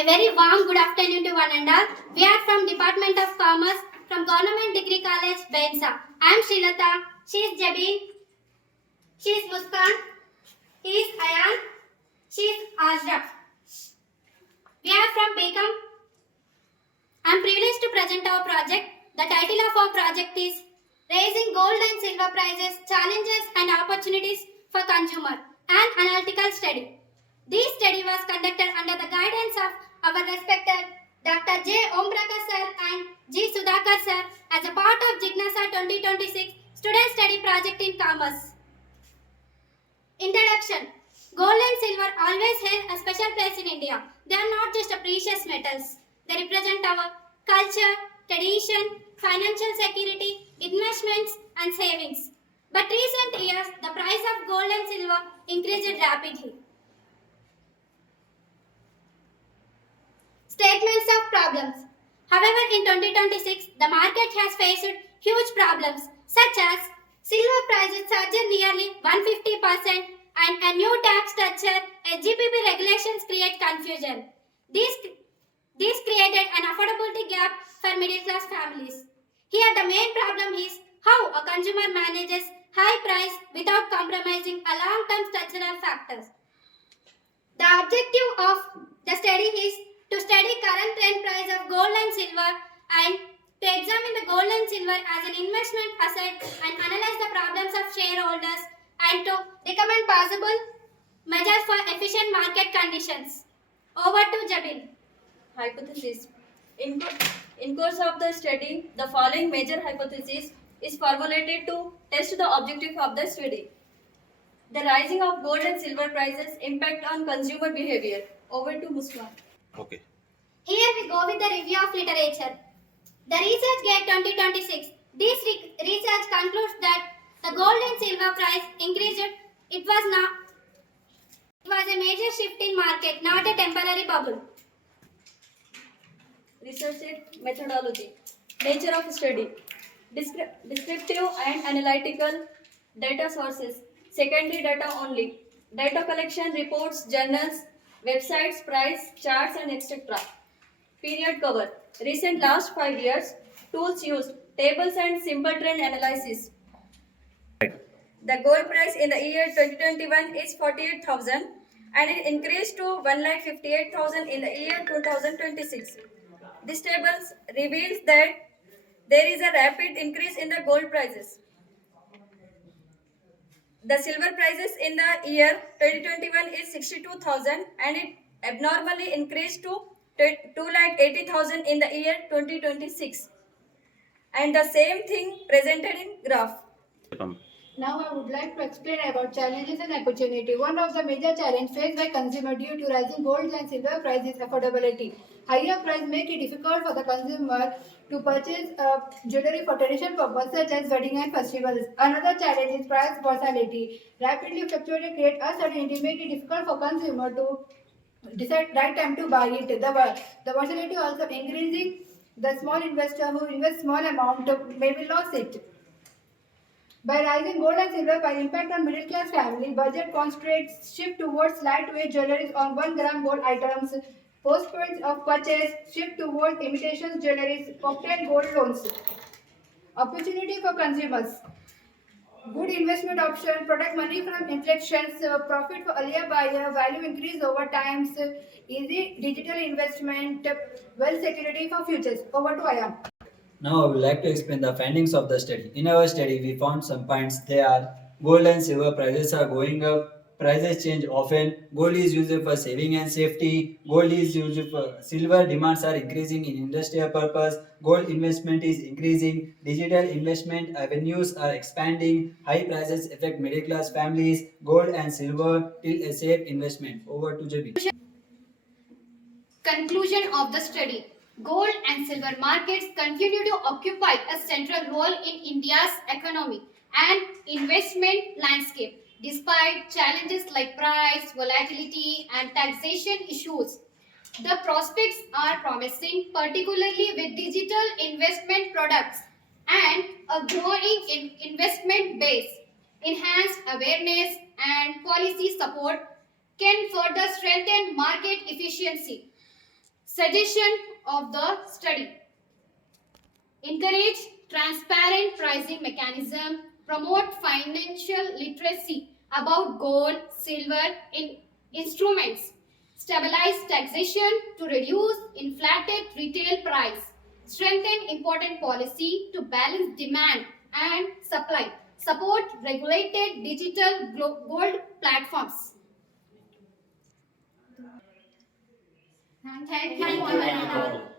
A very warm good afternoon to one and all. We are from Department of Commerce from Government Degree College, Bensa. I am Srilata. She is Jabi. She is Muskan. He is Ayan. She is Ashraf. We are from Beckham. I am privileged to present our project. The title of our project is Raising Gold and Silver Prices, Challenges and Opportunities for Consumer, an analytical study. This study was conducted under the guidance of our respected Dr. J. Omprakash sir and G. Sudhakar sir as a part of Jignasa 2026 Student Study Project in Commerce. Introduction. Gold and silver always held a special place in India. They are not just precious metals. They represent our culture, tradition, financial security, investments and savings. But recent years, the price of gold and silver increased rapidly. Statements of problems. However, in 2026, the market has faced huge problems such as silver prices surged nearly 150% and a new tax structure, SGPP regulations create confusion. This created an affordability gap for middle class families. Here, the main problem is how a consumer manages high price without compromising a long-term structural factors. The objective of the study is to study current trend price of gold and silver and to examine the gold and silver as an investment asset and analyze the problems of shareholders and to recommend possible measures for efficient market conditions. Over to Jabil. Hypothesis. In course of the study, the following major hypothesis is formulated to test the objective of the study. The rising of gold and silver prices impact on consumer behavior. Over to Muskan. Okay. Here we go with the review of literature. The Research Gate 2026. This research concludes that the gold and silver price increased. It was a major shift in market, not a temporary bubble. Research methodology. Nature of study. Descriptive and analytical data sources. Secondary data only. Data collection reports, journals, websites, price, charts and etc. Period cover. Recent last 5 years. Tools used. Tables and simple trend analysis. The gold price in the year 2021 is 48,000 and it increased to 1,58,000 in the year 2026. This table reveals that there is a rapid increase in the gold prices. The silver prices in the year 2021 is 62,000 and it abnormally increased to 2,80,000 in the year 2026. And the same thing presented in graph. Now I would like to explain about challenges and opportunity. One of the major challenges faced by consumer due to rising gold and silver price is affordability. Higher price make it difficult for the consumer to purchase jewelry for traditional purposes such as wedding and festivals. Another challenge is price volatility. Rapidly fluctuating create uncertainty, make it difficult for consumer to decide right time to buy it. The volatility also increasing. The small investor who invests small amount may be lost it. By rising gold and silver price impact on middle class family, budget constraints shift towards lightweight jewelry on 1 gram gold items, postponements of purchase shift towards imitation jewelry, cocktail gold loans. Opportunity for consumers. Good investment option, protect money from inflections, profit for earlier buyer, value increase over times, easy digital investment, wealth security for futures. Over to Ayan. Now I would like to explain the findings of the study. In our study, we found some points. They are gold and silver prices are going up. Prices change often. Gold is used for saving and safety. Gold is used for silver. Demands are increasing in industrial purpose. Gold investment is increasing. Digital investment avenues are expanding. High prices affect middle class families. Gold and silver till a safe investment. Over to Jabi. Conclusion of the study. Gold and silver markets continue to occupy a central role in India's economic and investment landscape. Despite challenges like price, volatility, and taxation issues, the prospects are promising, particularly with digital investment products and a growing investment base. Enhanced awareness and policy support can further strengthen market efficiency. Suggestion of the study. Encourage transparent pricing mechanism, promote financial literacy about gold, silver in instruments, stabilize taxation to reduce inflated retail price, strengthen important policy to balance demand and supply, support regulated digital gold platforms. Thank you.